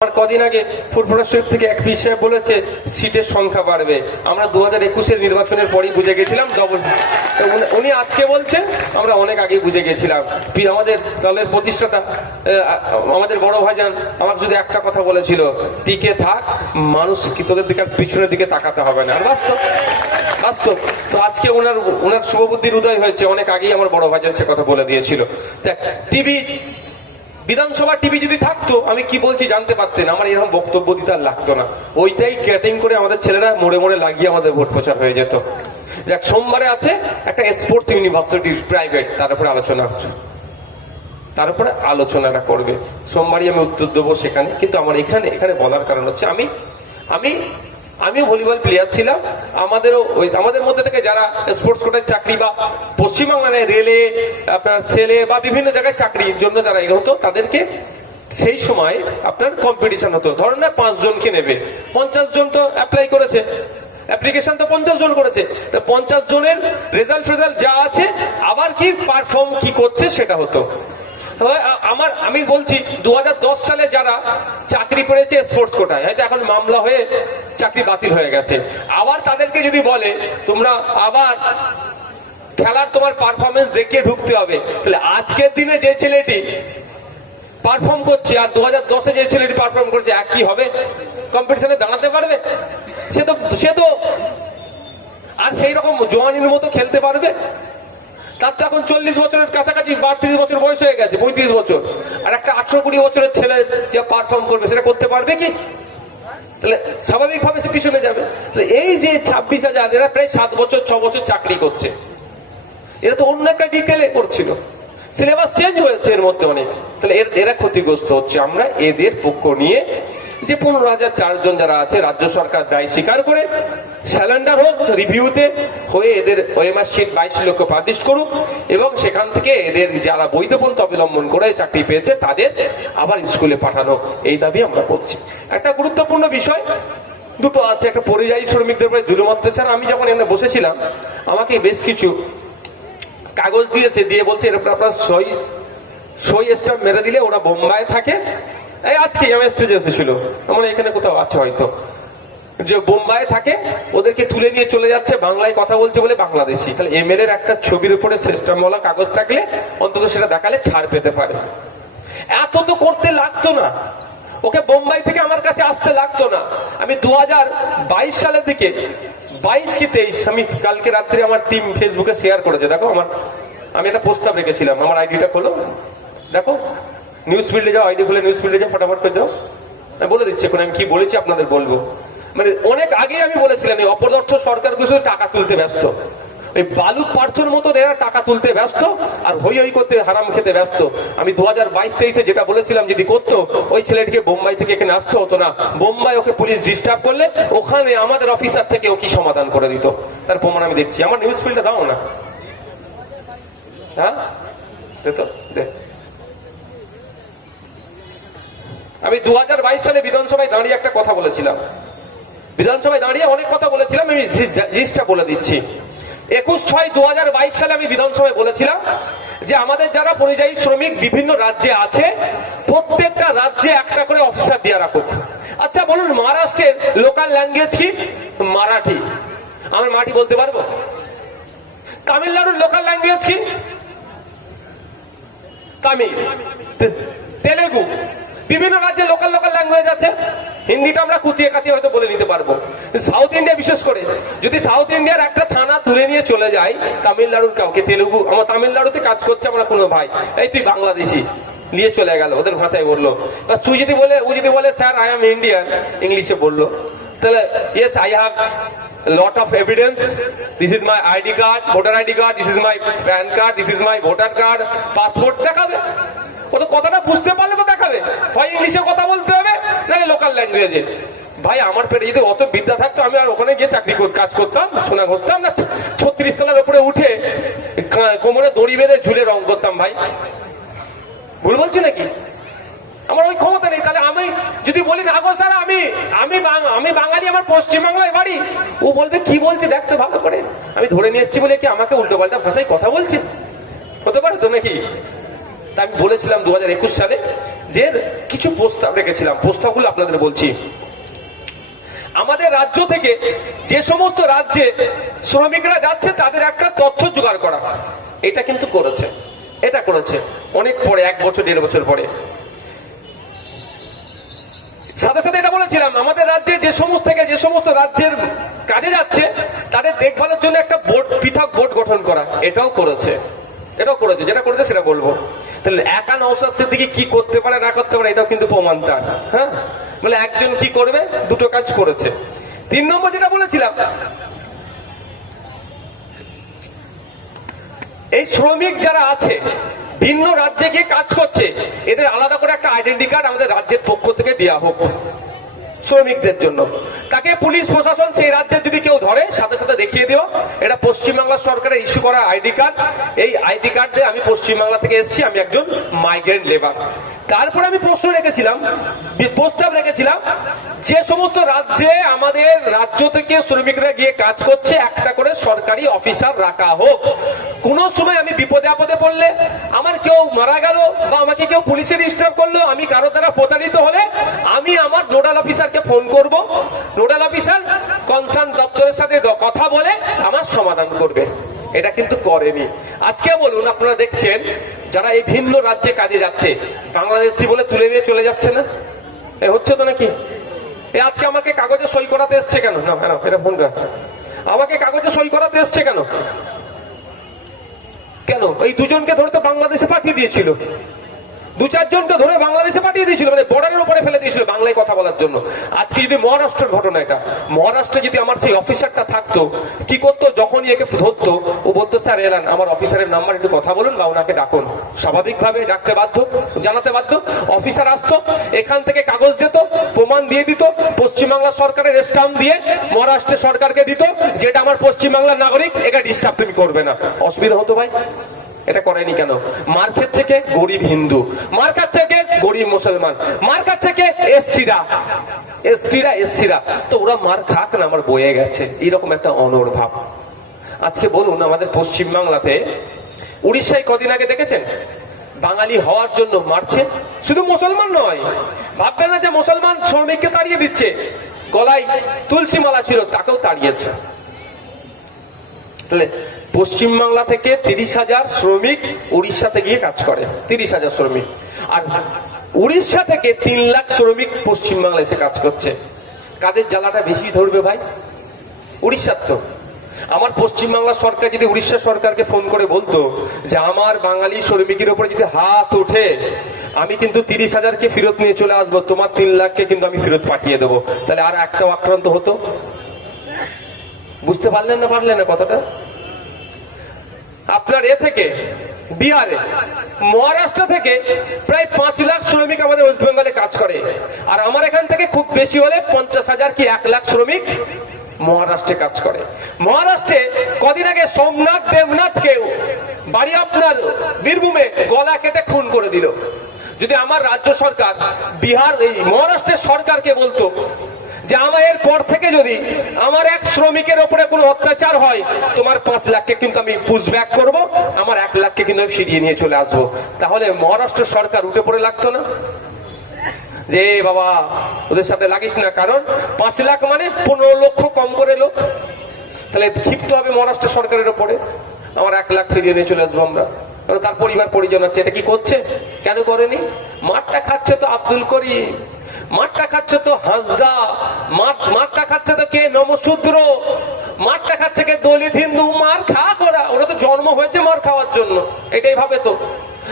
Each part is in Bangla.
আমার কদিন আগে ফুরফুরা শরীফ থেকে এক পীর সাহেব বলেছে সিটের সংখ্যা বাড়বে। আমরা 2021-এর নির্বাচনের পরই বুঝে গেছিলাম ডবল। উনি আজকে বলছেন, আমরা অনেক আগেই বুঝে গেছিলাম। আমাদের দলের প্রতিষ্ঠাতা আমাদের বড় ভাইজান আমাকে যদি একটা কথা বলেছিল, টিকে থাক, মানুষ কি তোদের দিকে পিছনের দিকে তাকাতে হবে না। আর বাস্তব বাস্তব তো আজকে ওনার শুভবুদ্ধির উদয় হয়েছে। অনেক আগেই আমার বড় ভাইজান সে কথা বলে দিয়েছিল। দেখ, বিধানসভা টিভি যদি থাকতো আমি কি বলছি জানতে পারতেন, আমার এরকম বক্তব্য দিতে আর লাগতো না। ওইটাই ক্যাটিং করে আমাদের ছেলেরা মোড়ে মোড়ে লাগিয়ে আমাদের ভোট প্রচার হয়ে যেত। দেখ, সোমবারে আছে একটা স্পোর্টস ইউনিভার্সিটি প্রাইভেট, তার উপরে আলোচনাটা করবে। সোমবারই আমি উত্তর দেবো সেখানে। কিন্তু আমার এখানে বলার কারণ হচ্ছে আমিও ভলিবল প্লেয়ার ছিলাম। আমাদের মধ্যে থেকে যারা স্পোর্টস কোটায় চাকরি বা পশ্চিমবাংলায় রেলে, আপনার সেলে বা বিভিন্ন জায়গায় চাকরির জন্য যারা এগোতো, তাদেরকে সেই সময় আপনার কম্পিটিশন হতো। ধরেন না 5 জনকে নেবে, 50 জন তো অ্যাপ্লাই করেছে, অ্যাপ্লিকেশন তো 50 জন করেছে। তো 50 জনের রেজাল্ট যা আছে, আবার কি পারফর্ম কি করছে সেটা হতো। আমি বলছি 2010 সালে যারা চাকরি পেয়েছে স্পোর্টস কোটায়, হয়তো এখন মামলা হয়ে চাকরি বাতিল হয়ে গেছে, আবার তাদেরকে যদি বলে তোমরা আবার খেলার তোমার পারফরমেন্স দেখিয়ে ঢুকতে হবে, তাহলে আজকের দিনে যে ছেলেটি পারফর্ম করছে আর 2010-এ যে ছেলেটি পারফর্ম করছে একই হবে? কম্পিটিশনে দাঁড়াতে পারবে? সে তো আর সেই রকম জওয়ানির মতো খেলতে পারবে? তার তো এখন 40 বছরের কাছাকাছি, 32 বছর বয়স হয়ে গেছে, 35 বছর। আর একটা 18-20 বছরের ছেলে যে পারফর্ম করবে সেটা করতে পারবে কি? তাহলে স্বাভাবিকভাবে সে পিছনে যাবে। এই যে 26,000, এরা প্রায় 7 বছর 6 বছর চাকরি করছে। এরা তো অন্য একটা ডিটেলে করছিল, সিলেবাস চেঞ্জ হয়েছে এর মধ্যে অনেক। তাহলে এরা ক্ষতিগ্রস্ত হচ্ছে। আমরা এদের পক্ষ নিয়ে যে 15,004 জন যারা আছে, রাজ্য সরকার দায় স্বীকার করে স্যালেন্ডার হোক, রিভিউতে হয়ে এদের ওএমআর শিট 22 লক্ষ পাবলিশ করুক, এবং সেখান থেকে এদের যারা বৈধ পন্থা অবলম্বন করে চাকরি পেয়েছে তাদের আবার স্কুলে পাঠানো, এই দাবি আমরা করছি। একটা গুরুত্বপূর্ণ বিষয় দুটো আছে। একটা, পরিযায়ী শ্রমিকদের উপরে জুলুম অত্যাচার। আমি যখন এখানে বসেছিলাম, আমাকে বেশ কিছু কাগজ দিয়েছে, দিয়ে বলছে এরপর আপনার সই স্টাম্প মেরে দিলে ওরা বোম্বাই থাকে। এই আজকে আমার স্টেজে এসেছিল, আমার এখানে কোথাও আছে হয়তো, যে বোম্বাই থাকে, ওদেরকে তুলে নিয়ে চলে যাচ্ছে, বাংলায় কথা বলছে বলে বাংলাদেশি। তাহলে এমএলএ এর একটা ছবির উপরে স্টাম্পওয়ালা কাগজ থাকলে অন্তত সেটা দেখালে ছাড় পেতে পারে। এত তো করতে লাগতো না, ওকে বোম্বাই থেকে আমার কাছে আসতে লাগতো না। আমি 2022 সালের দিকে, 22 কি 23, আমি কালকে রাত্রে আমার টিম ফেসবুকে শেয়ার করেছে। দেখো, আমি একটা প্রস্তাব রেখেছিলাম, আমার আইডিটা খোলো, দেখো, নিউজ ফিল্ডে যাও, আইডি খুলে নিউজ ফিল্ডে যাও, ফটাফট করে যাও। আমি বলে দিচ্ছি এখন আমি কি বলেছি আপনাদের বলবো। মানে অনেক আগে আমি বলেছিলাম, এই অপদার্থ সরকারগুলো শুধু টাকা তুলতে ব্যস্ত, এই বালু পার্থর মতো এরা টাকা তুলতে ব্যস্ত আর হই হই করতে, হারাম খেতে ব্যস্ত। আমি 2022-23-এ যেটা বলেছিলাম যদি করতো, ওই ছেলেটিকে বোম্বাই থেকে এখানে আসতে হতো না। বোম্বাই ওকে পুলিশ ডিস্টার্ব করলে ওখানে আমাদের অফিসার থেকে ও কি সমাধান করে দিত, তার প্রমাণ আমি দেখছি। আমার নিউজ ফিল্ডে দাও না, হ্যাঁ তো দেখ। আমি 2022 সালে বিধানসভায় দাঁড়িয়ে একটা কথা বলেছিলাম, বিধানসভায় দাঁড়িয়ে অনেক কথা বলেছিলাম, আমি জিনিসটা বলে দিচ্ছি। 21/6/2022 সালে আমি বিধানসভায় বলেছিলাম যে আমাদের যারা পরিযায়ী শ্রমিক বিভিন্ন রাজ্যে আছে, প্রত্যেকটা রাজ্যে একটা করে অফিসার দিয়ে রাখুক। আচ্ছা বলুন, মহারাষ্ট্রের লোকাল ল্যাঙ্গুয়েজ কি? মারাঠি, আমার মারাঠি বলতে পারবো। তামিলনাড়ুর লোকাল ল্যাঙ্গুয়েজ কি? তামিল, তেলেগু, বিভিন্ন রাজ্যে লোকাল ল্যাঙ্গুয়েজ আছে। হিন্দিটা আমরা কুতিয়ে কাতিয়ে হয়তো বলে নিতে পারবো। সাউথ ইন্ডিয়া বিশেষ করে, যদি সাউথ ইন্ডিয়ার একটা থানা তুলে নিয়ে চলে যায় তামিলনাড়ুর কাউকে, তেলেগু, আমার তামিলনাড়ুতে কাজ করছে আমার কোনো ভাই, এই তুই বাংলাদেশি, নিয়ে চলে গেল, ওদের ভাষায় বললো। তুই যদি বলে স্যার আই এম ইন্ডিয়ান, ইংলিশে বললো, তাহলে yes I have lot of evidence, this is my ID card, voter ID card, this is my PAN card, this is my voter card, passport দেখাবে। ও তো কথাটা বুঝতে পারলে তো দেখাবে, হয় ইংলিশে কথা বলতে হবে নাকি লোকাল ল্যাঙ্গুয়েজে। ভাই আমার পেটে যদি অত বিদ্যা থাকতো, আমি আর ওখানে গিয়ে চাকরি কাজ করতাম, সোনা ঘষতাম না, 36 তলার উপরে উঠে কোমরে দড়ি বেঁধে ঝুলে রং করতাম। ভাই ভুল বলছি নাকি? আমার ওই ক্ষমতা নেই। তাহলে আমি যদি বলি না গো স্যার আমি বাঙালি, আমার পশ্চিমবাংলায় বাড়ি, ও বলবে কি বলছে দেখতে ভালো করে, আমি ধরে নিয়ে এসেছি বলে কি আমাকে উল্টো পাল্টা ভাষায় কথা বলছে? হতে পারে তো নাকি? তা আমি বলেছিলাম 2021 সালে যে কিছু প্রস্তাব রেখেছিলাম, প্রস্তাবগুলো আপনাদের বলছি। আমাদের রাজ্য থেকে যে সমস্ত রাজ্যে শ্রমিকরা যাচ্ছে তাদের একটা তথ্য জোগাড় করা, এটা কিন্তু করেছে, এটা করেছে অনেক পরে, 1 বছর 1.5 বছর পরে। সাথে সাথে এটা বলেছিলাম আমাদের রাজ্যে যে সমস্ত রাজ্যের কাজে যাচ্ছে তাদের দেখভালের জন্য একটা বোর্ড, পৃথক বোর্ড গঠন করা, এটাও করেছে, যেটা করেছে সেটা বলবো। তাহলে একা নওশাদ সিদ্দিকী কি করতে পারে না করতে পারে এটাও কিন্তু প্রমাণ তার। হ্যাঁ, বলে একজন কি করবে, দুটো কাজ করেছে। 3 নম্বর যেটা বলেছিলাম, এই শ্রমিক যারা আছে ভিন্ন রাজ্যে গিয়ে কাজ করছে, এদের আলাদা করে একটা আইডেন্টি কার্ড আমাদের রাজ্যের পক্ষ থেকে দেওয়া হোক শ্রমিকদের জন্য। তাকে পুলিশ প্রশাসন সেই রাজ্যে যদি কেউ ধরে সাথে সাথে দেখিয়ে দিও এটা পশ্চিমবাংলা সরকারের ইস্যু করা আইডি কার্ড, এই আইডি কার্ড দিয়ে আমি পশ্চিমবাংলা থেকে এসেছি, আমি একজন মাইগ্রেন্ট লেবার। তারপরে আমি প্রস্তাব রেখেছিলাম যে সমস্ত রাজ্যে আমাদের রাজ্য থেকে শ্রমিকরা গিয়ে কাজ করছে একটা করে সরকারি অফিসার রাখা হোক। কোন সময় আমি বিপদে আপদে পড়লে, আমার কেউ মারা গেল বা আমাকে কেউ পুলিশে ডিস্টার্ব করলো, আমি কারো দ্বারা প্রতারিত হলে আমি আমার নোডাল অফিসারকে ফোন করব, নোডাল অফিসার কনসার্ন দপ্তরের সাথে কথা বলে আমার সমাধান করবে। এটা কিন্তু করেনি। আজকে বলুন, আপনারা দেখছেন যারা এই ভিন্ন রাজ্যে কাজে যাচ্ছে বাংলাদেশি বলে তুলে নিয়ে চলে যাচ্ছে না, এ হচ্ছে তো নাকি? আজকে আমাকে কাগজে সই করাতে এসছে কেন? না কেন এটা ফোন কর, আমাকে কাগজে সই করাতে এসছে কেন? কেন এই দুজনকে ধরে তো বাংলাদেশে পাঠিয়ে দিয়েছিল, 2-4 জনকে ধরে বাংলাদেশে পাঠিয়ে দিয়েছিল, মানে বর্ডারের উপরে ফেলে দিয়েছিল বাংলায় কথা বলার জন্য। আজকে যদি মহারাষ্ট্রের ঘটনা, এটা মহারাষ্ট্রে যদি আমার সেই অফিসারটা থাকতো কি করতো, যখনই একে ধরতো ও বলতো স্যার এলান আমার অফিসারের নাম্বার একটু কথা বলুন বা ওনাকে ডাকুন, স্বাভাবিকভাবে ডাকতে বাধ্য, জানাতে বাধ্য। অফিসার আসতো, এখান থেকে কাগজ দিত, প্রমাণ দিয়ে দিত, পশ্চিমবাংলা সরকারের স্ট্যাম্প দিয়ে মহারাষ্ট্র সরকারকে দিত যেটা আমার পশ্চিমবাংলার নাগরিক, এটা ডিস্টার্ব তুমি করবে না। অসুবিধা হতো ভাই? এটা করেনি কেন? মার খাচ্ছে কে? গরিব হিন্দু, মার খাচ্ছে কে? গরিব মুসলমান, মার খাচ্ছে কে? এসটিরা। তো ওরা মার খাক না, আমার বয়ে গেছে, এরকম একটা অনড় ভাব। আজকে বলুন আমাদের পশ্চিমবাংলাতে, উড়িষ্যায় কদিন আগে দেখেছেন বাঙালি হওয়ার জন্য মারছে, শুধু মুসলমান নয়, ভাববেন না যে মুসলমান শ্রমিককে তাড়িয়ে দিচ্ছে, গলায় তুলসী মালা ছিল তাকেও তাড়িয়েছে। তাহলে পশ্চিমবাংলা থেকে 30,000 শ্রমিক উড়িষ্যাতে গিয়ে কাজ করে, 30,000 শ্রমিক, আর উড়িষ্যা থেকে 3 লাখ শ্রমিক পশ্চিমবাংলা এসে কাজ করছে। কাদের জ্বালাটা বেশি ধরবে ভাই? উড়িষ্যার তো। আমার পশ্চিমবাংলা সরকার যদি উড়িষ্যা সরকারকে ফোন করে বলতো যে আমার বাঙালি শ্রমিকের উপরে যদি হাত ওঠে আমি কিন্তু 30,000কে ফেরত নিয়ে চলে আসবো, তোমার 3 লাখকে কিন্তু আমি ফেরত পাঠিয়ে দেবো, তাহলে আর একটাও আক্রান্ত হতো? বুঝতে পারলেন না কথাটা? আপনার থেকে বিহারে, মহারাষ্ট্র থেকে প্রায় 5 লাখ শ্রমিক আমাদের ওয়েস্ট বেঙ্গলে কাজ করে, আর আমার এখান থেকে খুব বেশি হলে 50,000 কি 1 লাখ শ্রমিক মহারাষ্ট্রে কাজ করে। মহারাষ্ট্রে কদিন আগে সোমনাথ দেবনাথকেও বাড়ি আপনার বীরভূমে গলা কেটে খুন করে দিল। যদি আমার রাজ্য সরকার বিহার এই মহারাষ্ট্রের সরকারকে বলতো যে আমার এর পর থেকে যদি আমার এক শ্রমিকের উপরে কোনো অত্যাচার হয় তোমার 5 লাখকে কিন্তু আমি পুশব্যাক করব, আমার 1 লাখকে কিন্তু আমি ফিরিয়ে নিয়ে চলে আসবো, তাহলে মহারাষ্ট্র সরকার উঠে পড়ে লাগতো না যে বাবা ওদের সাথে লাগিস না, কারণ 5 লাখ মানে 15 লক্ষ কম করে লোক, তাহলে ক্ষিপ্ত হবে মহারাষ্ট্র সরকারের উপরে, আমার 1 লাখ ফিরিয়ে নিয়ে চলে আসবো আমরা। তার পরিবার পরিজন আছে, এটা কি করছে? কেন করেনি? মাঠটা খাচ্ছে তো আব্দুল করিম, মাঠটা খাচ্ছে তো হাসদা, মাঠটা খাচ্ছে তো কে? নমশূদ্র, মাঠটা খাচ্ছে কে? দলিত হিন্দু। মার খাক ওরা তো জন্ম হয়েছে মার খাওয়ার জন্য, এটাই ভাবে তো।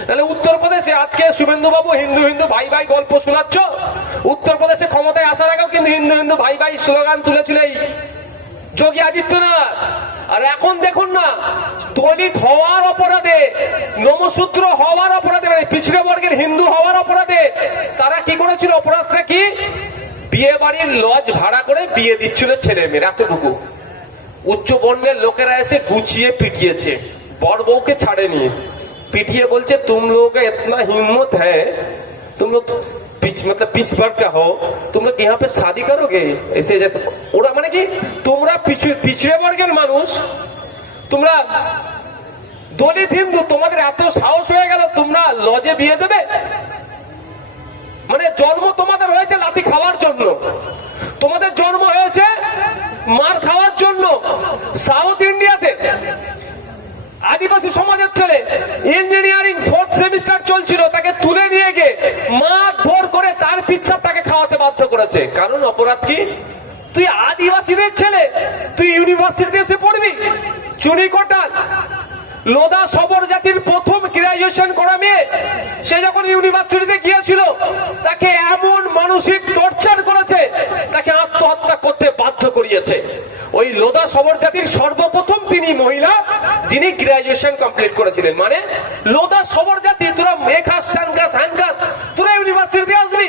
তাহলে উত্তরপ্রদেশে আজকে শুভেন্দু বাবু হিন্দু হিন্দু ভাই ভাই গল্প শোনাচ্ছ, উত্তরপ্রদেশে ক্ষমতায় আসার আগেও কিন্তু হিন্দু হিন্দু ভাই ভাই স্লোগান তুলেছিল এই যোগী আদিত্যনাথ। আর এখন দেখুন না, দলিত হওয়ার অপরাধে, নমশূদ্র হওয়ার অপরাধে, মানে পিছড়ে বর্গের হিন্দু হওয়ার অপরাধে তারা কি করেছিল? অপরাধটা কি? বিয়ে বাড়ির লজ ভাড়া করে বিয়ে দিচ্ছিল ছেলে মেয়ের, এতটুকু। উচ্চ বর্ণের লোকেরা এসে গুছিয়ে পিটিয়েছে, বর বউকে ছাড়েনি, পিটিয়ে বলছে তুম লোগों का इतना हिम्मत है, तुम लोग मतलब पिछ वर्ग का हो, तुम लोग यहाँ पे शादी करोगे ऐसे? ওরা মানে কি, তোমরা পিছড়ে বর্গের মানুষ, তোমরা দলিত হিন্দু, তোমাদের এত সাহস হয়ে গেল তোমরা লজে বিয়ে দেবে? মানে জন্ম তোমাদের হয়েছে লাথি খাওয়ার জন্য, তোমাদের জন্ম হয়েছে মার খাওয়ার জন্য। সাউথ ইন্ডিয়াতে আদিবাসী সমাজের ছেলে ইঞ্জিনিয়ারিং 4th সেমিস্টার চলছিল, তাকে তুলে নিয়ে গিয়ে মার ধর করে তার পিচ্ছাপ তাকে খাওয়াতে বাধ্য করেছে। কারণ অপরাধ কি? তুই আদিবাসীদের ছেলে, তুই ইউনিভার্সিটিতে এসে পড়বি? চুনিকোটাল লোধা সবর জাতির প্রথম গ্রাজুয়েশন করা মেয়ে, সে যখন ইউনিভার্সিটিতে গিয়েছিল তাকে এমন মানসিক টর্চার করেছে, তাকে আত্মহত্যা করতে বাধ্য করিয়েছে। ওই লোধা সবর জাতির সর্বপ্রথম তিনি মহিলা যিনি গ্রাজুয়েশন কমপ্লিট করেছিলেন। মানে লোধা সবর জাতি, তোরা মেঘাস সানগাস হ্যানগাস, তোরা ইউনিভার্সিটিতে আসবি?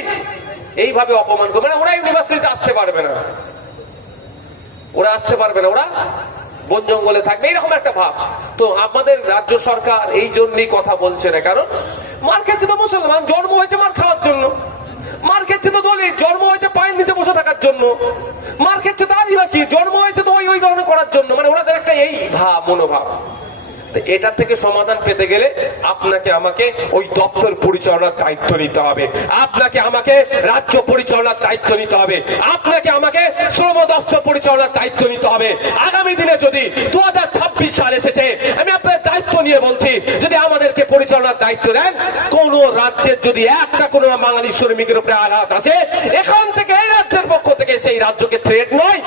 এইভাবে অপমান করে, মানে ওরা ইউনিভার্সিটিতে আসতে পারবে না, ওরা আসতে পারবে না, ওরা বন জঙ্গলে থাকবে, এরকম একটা ভাব। তো আমাদের রাজ্য সরকার এই জন্যই কথা বলছে না, কারণ মার খেচ্ছে তো মুসলমান, জন্ম হয়েছে মার খাওয়ার জন্য। মার খেচ্ছে তো দলিত, জন্ম হয়েছে পায়ের নিচে বসে থাকার জন্য। মার খেচ্ছে তো আদিবাসী, জন্ম হয়েছে তো ওই ধরনের করার জন্য। মানে ওনাদের একটা এই ভাব, মনোভাব। এটার থেকে সমাধান পেতে গেলে আপনাকে আমাকে ওই দপ্তর পরিচালনার দায়িত্ব নিতে হবে, আপনাকে আমাকে রাজ্য পরিচালনার দায়িত্ব নিতে হবে, আপনাকে আমাকে শ্রম দপ্তর পরিচালনার দায়িত্ব নিতে হবে। আগামী দিনে যদি 2026 সাল এসেছে, আমি আপনার দায়িত্ব নিয়ে বলছি, যদি আমাদেরকে পরিচালনার দায়িত্ব দেন, কোন রাজ্যের যদি একটা কোনো বাঙালি শ্রমিকের উপরে আঘাত আসে, এখান থেকে এই রাজ্যের পক্ষ থেকে সেই রাজ্যকে থ্রেট নয়,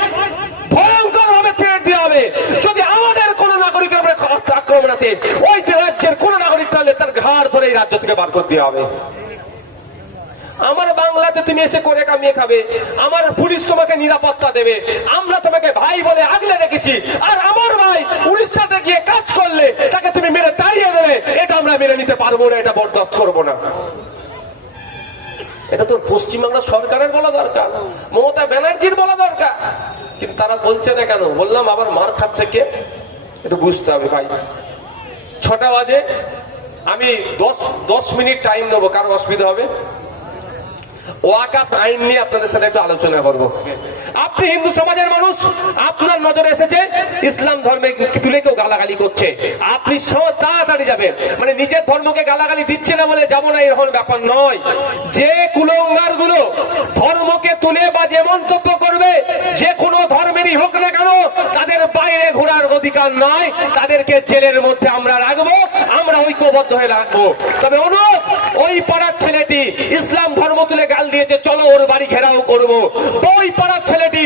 ভয়ঙ্কর ভাবে থ্রেট দেওয়া হবে। যদি আমাদের কোন নাগরিকের উপরে আক্রমণ আছে, ওই রাজ্যের কোন নাগরিক তাহলে তার ঘাড় ধরে এই রাজ্য থেকে বার করে দেওয়া হবে। আমার বাংলাতে তুমি এসে করে কামিয়ে খাবে, আমার পুলিশ তোমাকে নিরাপত্তা দেবে, আমরা তোমাকে ভাই বলে আগলে রেখেছি, আর আমার ভাই উড়িষ্যাতে গিয়ে কাজ করলে তাকে তুমি মেরে তাড়িয়ে দেবে, এটা আমরা মেনে নিতে পারবো না, এটা বরদাস্ত করবো না। এটা তো পশ্চিমবাংলা সরকারের বলা দরকার, মমতা ব্যানার্জির বলা দরকার, কিন্তু তারা বলছে না কেন? বললাম আবার মার খাচ্ছে কে, একটু বুঝতে হবে ভাই। 6টা বাজে, আমি 10 মিনিট টাইম নেবো, কারো অসুবিধা হবে? ওয়াকাফ আইন নিয়ে আপনাদের সাথে একটু আলোচনা করব। আপনি হিন্দু সমাজের মানুষ, আপনার নজরে এসেছে ইসলাম ধর্মে তুলে কেউ গালাগালি করছে, আপনি তাড়াতাড়ি যাবেন। মানে নিজের ধর্মকে গালাগালি দিচ্ছে না বলে যাবো না, এরকম ব্যাপার নয়। যে কুলঙ্গার গুলো ধর্মকে তুলে বা যে মন্তব্য করবে, যে কোনো ধর্মেরই হোক না কেন, তাদের বাইরে ঘোরার অধিকার নয়, তাদেরকে জেলের মধ্যে আমরা রাখবো, আমরা ঐক্যবদ্ধ হয়ে রাখবো। তবে অনুরোধ, ওই পাড়ার ছেলেটি ইসলাম ধর্ম তুলে গাল দিয়েছে, চলো ওর বাড়ি ঘেরাও করবো। ওই পাড়ার ছেলেটি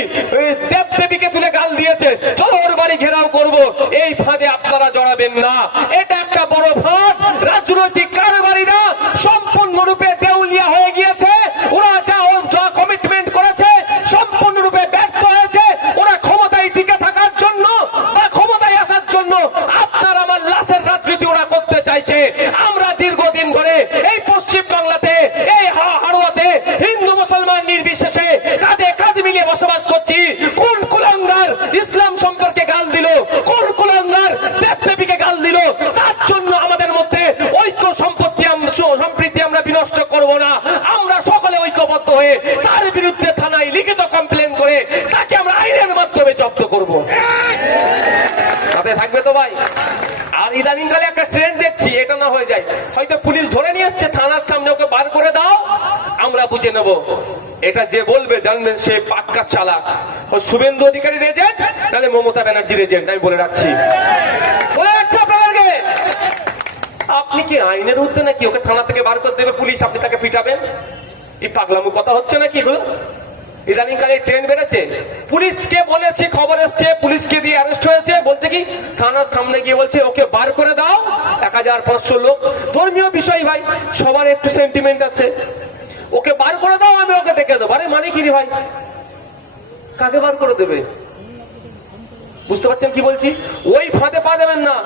দেব দেবীকে তুলে গাল দিয়েছে, চলো ওর বাড়ি ঘেরাও করবো। এই ফাঁদে আপনারা জড়াবেন না, এটা একটা বড় ফাঁদ। রাজনৈতিক কারবারিরা সম্পূর্ণরূপে দেউলিয়া হয়ে গিয়েছে, ওরা যা কমিটমেন্ট করেছে সম্পূর্ণরূপে ব্যর্থ হয়েছে। ওরা ক্ষমতায় টিকে থাকার জন্য বা ক্ষমতায় আসার জন্য আপনার আমার লাশের রাজনীতি ওরা করতে চাইছে। আমরা দীর্ঘদিন ধরে এই পশ্চিম বাংলাতে, এই হাড়োয়াতে হিন্দু মুসলমান নির্বিশেষে কাঁধে কাঁধ মিলিয়ে বসবাস করছি। কোন কুলাঙ্গার ইসলাম সম্পর্কে গাল দিল, কোন কুলাঙ্গার দেবদেবীকে গাল দিল, তার জন্য আমাদের মধ্যে ঐক্য সম্প্রীতি আমরা বিনষ্ট করব না। আমরা সকলে ঐক্যবদ্ধ হয়ে তার বিরুদ্ধে থানায় লিখিত কমপ্লেন করে তাকে আমরা আইনের মাধ্যমে জব্দ করব। সাথে থাকবে তো ভাই? আর ইদানিং কালে একটা ট্রেন্ড দেখছি, এটা না হয়ে যায়, হয়তো পুলিশ ধরে নিয়ে এসছে, থানার সামনে ওকে বার করে দাও, আমরা বুঝে নেব। এটা যে বলবে জানবেন সে পাক্কা চালাক, শুভেন্দু অধিকারী এজেন্ট, নাহলে মমতা ব্যানার্জির এজেন্ট, আমি বলে রাখছি, বলে রাখছি আপনাদেরকে। আপনি কি আইনের ঊর্ধ্বে নাকি? ওকে থানা থেকে বার করে দেবে পুলিশ, আপনি তাকে পিটাবেন? এই পাগলামো কথা হচ্ছে নাকি এগুলো? ইদানিং কালে ট্রেন্ড বেড়েছে, পুলিশকে বলেছে, খবর এসছে, পুলিশকে দিয়ে অ্যারেস্ট হয়েছে, বলছে কি থানার সামনে গিয়ে বলছে ওকে বার করে দাও, 1500 লোক। ধর্মীয় বিষয় ভাই, সবার একটু সেন্টিমেন্ট আছে, ওকে বার করে দাও, আমি ওকে দেখে দেবো। আরে মানে কি রে ভাই, কাকে বার করে দেবে? বুঝতে পারছেন কি বলছি? ওই ফাঁদে পা দেবেন না।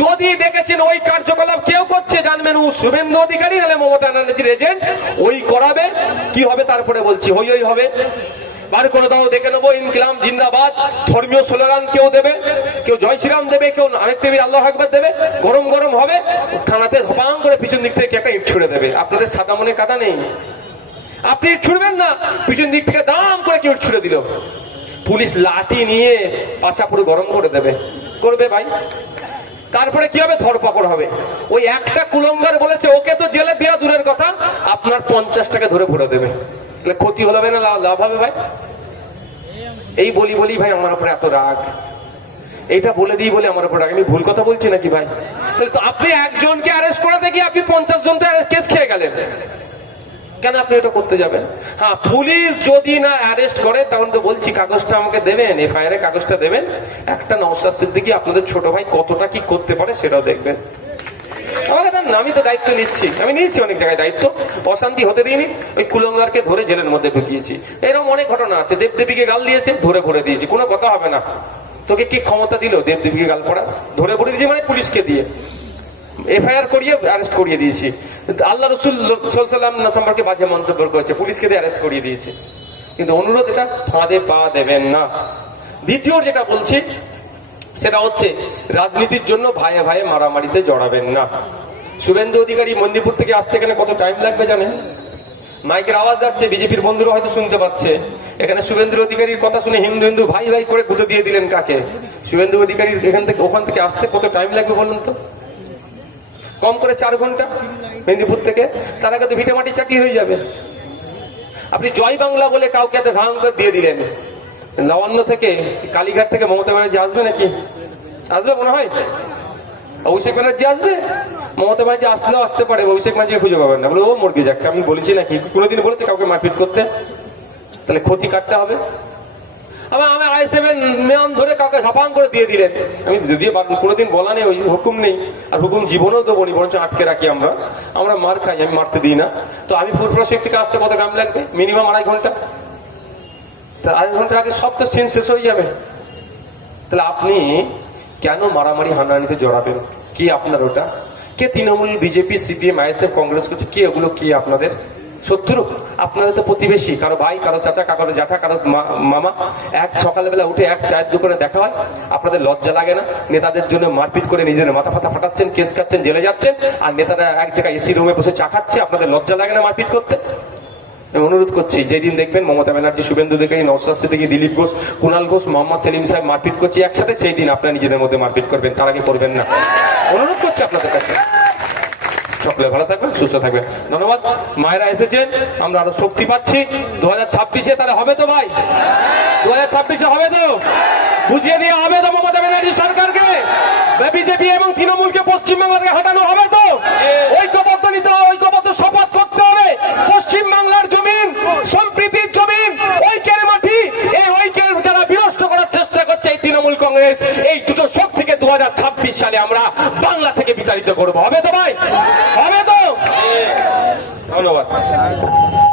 যদি দেখেছেন ওই কার্যকলাপ কেউ করছে, জানবেন ও শুভেন্দু অধিকারী নাহলে মমতা ব্যানার্জির এজেন্ট, ওই করাবে। কি হবে তারপরে বলছি, হই হই হবে। বার করে দাও, দেখে নেবো, ইনকিলাব জিন্দাবাদ, ধর্মীয় স্লোগান কেউ দেবে, কেউ জয় শ্রীরাম দেবে, কেউ আরেক দেবী আল্লাহু আকবার দেবে, গরম গরম হবে, থানাতে ধপাং করে পিছন দিক থেকে একটা ইট ছুড়ে দেবে। আপনাদের সাদা মনে কাদা নেই, আপনি ইট ছুড়বেন না, পিছন দিক থেকে দাম করে কেউ ইট ছুড়ে দিল, পুলিশ লাঠি নিয়ে পাছা পুরো গরম করে দেবে। করবে ভাই? তারপরে কি হবে? ধরপাকড় হবে। ওই একটা কুলঙ্গার বলেছে ওকে তো জেলে দেওয়া দূরের কথা, আপনার 50 টাকা ধরে ভরে দেবে। তাহলে ক্ষতি হবে না লাভ হবে ভাই? এই বলি ভাই আমার উপরে এত রাগ, এইটা বলে দিই বলে আমার উপর রাগ। আমি ভুল কথা বলছি নাকি ভাই? তাহলে তো আপনি একজনকে অ্যারেস্ট করাতে গিয়ে আপনি 50 জনকে কেস খেয়ে গেলেন, কেন আপনি এটা করতে যাবেন? হ্যাঁ, পুলিশ যদি না অ্যারেস্ট করে তখন তো বলছি কাগজটা আমাকে দেবেন, এফআইআর এর কাগজটা দেবেন। একটা নওশাদ সিদ্দিকী আপনাদের ছোট ভাই কতটা কি করতে পারে সেটাও দেখবেন। আমাকে দেন না, আমি তো দায়িত্ব নিচ্ছি, আমি নিয়েছি অনেক জায়গায় দায়িত্ব। অশান্তি হতে দিইনি, ওই কুলঙ্গারকে ধরে জেলের মধ্যে ঢুকিয়েছি। এরকম অনেক ঘটনা আছে। দেবদেবীকে গাল দিয়েছে, ধরে ভরে দিয়েছি, কোনো কথা হবে না। তোকে কি ক্ষমতা দিল দেবদেবীকে গাল পড়া? ধরে ভরে দিয়েছি মানে পুলিশকে দিয়ে এফআইআর করিয়ে অ্যারেস্ট করিয়ে দিয়েছি। আল্লাহ রসুল সাল্লাল্লাহু আলাইহি সম্পর্কে বাজে মন্তব্য করেছে, পুলিশকে দিয়ে অ্যারেস্ট করিয়ে দিয়েছে। কিন্তু অনুরোধ, এটা ফাঁদে পা দেবেন না। দ্বিতীয় যেটা বলছি সেটা হচ্ছে রাজনীতির জন্য ভাইয়ে ভাইয়ে মারামারিতে জড়াবেন না। শুভেন্দু অধিকারী মন্দিরপুর থেকে আসতে এখানে কত টাইম লাগবে জানেন? মাইকের আওয়াজ যাচ্ছে, বিজেপির বন্ধুরা হয়তো শুনতে পাচ্ছে। এখানে শুভেন্দু অধিকারীর কথা শুনে হিন্দু হিন্দু ভাই ভাই করে গুঁতো দিয়ে দিলেন কাকে? শুভেন্দু অধিকারীর ওখান থেকে আসতে কত টাইম লাগবে বলুন তো? কম করে 4 ঘন্টা মেদিনীপুর থেকে। তার আগে তো ভিটামাটি চাটি হয়ে যাবে। আপনি জয় বাংলা বলে কাউকে এত ভয়ঙ্কর দিয়ে দিলেন। লাবণ্য থেকে কালীঘাট থেকে মমতা ব্যানার্জি আসবে নাকি? আসবে মনে হয়? অভিষেক ব্যানার্জি আসবে? মমতা ব্যানার্জি আসলেও আসতে পারে, অভিষেক ব্যানার্জি খুঁজে পাবেন না, বলে ও মুরগি যাক। আমি বলেছি নাকি কোনোদিন বলেছে কাউকে মারপিট করতে? তাহলে ক্ষতি কাটতে হবে। আবার আমি আইএসএফ এর নাম ধরে কাউকে ঝাপাং করে দিয়ে দিলেন। আমি যদিও কোনোদিন বলা নেই, ওই হুকুম নেই, আর হুকুম জীবনেও দেবো নি, বরঞ্চ আটকে রাখি। আমরা মার খাই, আমি মারতে দিই না। তো আমি ফুরফুরা শরীফ থেকে আসতে কত টাইম লাগবে? মিনিমাম 2.5 ঘন্টা। তাহলে 2.5 ঘন্টার আগে সব তো সিন শেষ হয়ে যাবে। তাহলে আপনি কেন মারামারি হানাহানিতে জড়াবেন? কি আপনার ওটা? কে Trinamool, BJP, CPM, ISF, Congress করছে? কি ওগুলো কি আপনাদের শত্রু? আপনাদের তো প্রতিবেশী, কারো ভাই, কারো চাচা, কারো জ্যাঠা, কারো মামা। এক সকালবেলা উঠে এক চায়ের দোকানে দেখা হয়। আপনাদের লজ্জা লাগে না? নেতাদের জন্য মারপিট করে নিজেদের মাথা ফাতা ফাটাচ্ছেন, কেস খাচ্ছেন, জেলে যাচ্ছেন, আর নেতারা এক জায়গায় এসি রুমে বসে চা খাচ্ছে। আপনাদের লজ্জা লাগে না মারপিট করতে? আমি অনুরোধ করছি, যেদিন দেখবেন মমতা ব্যানার্জি, শুভেন্দু অধিকারী, নওশাদ সিদ্দিকী, দিলীপ ঘোষ, কুণাল ঘোষ, মোহাম্মদ সেলিম সাহেব মারপিট করছে একসাথে, সেই দিন আপনারা নিজেদের মধ্যে মারপিট করবেন, তার আগে করবেন না। অনুরোধ করছি আপনাদের কাছে। সকলে ভালো থাকবেন, সুস্থ থাকবেন। ধন্যবাদ। মায়েরা এসেছেন, আমরা আরো শক্তি পাচ্ছি 2026-এ। তাহলে হবে তো ভাই? 2026-এ হবে তো? বুঝিয়ে দিয়ে হবে তো মমতা ব্যানার্জি সরকারকে? বিজেপি এবং তৃণমূলকে পশ্চিমবাংলা থেকে হটানো হবে তো? ঐক্যবদ্ধ নিতে হবে, ঐক্যবদ্ধ শপথ করতে হবে। পশ্চিমবাংলার জমিন সম্প্রীতির জমিন, ঐক্যের মাটি। এই ঐক্যের যারা বিনষ্ট করার চেষ্টা করছে এই তৃণমূল, কংগ্রেস, এই দুটো শক্তিকে 2026 সালে আমরা বাংলা থেকে বিতাড়িত করবো। হবে?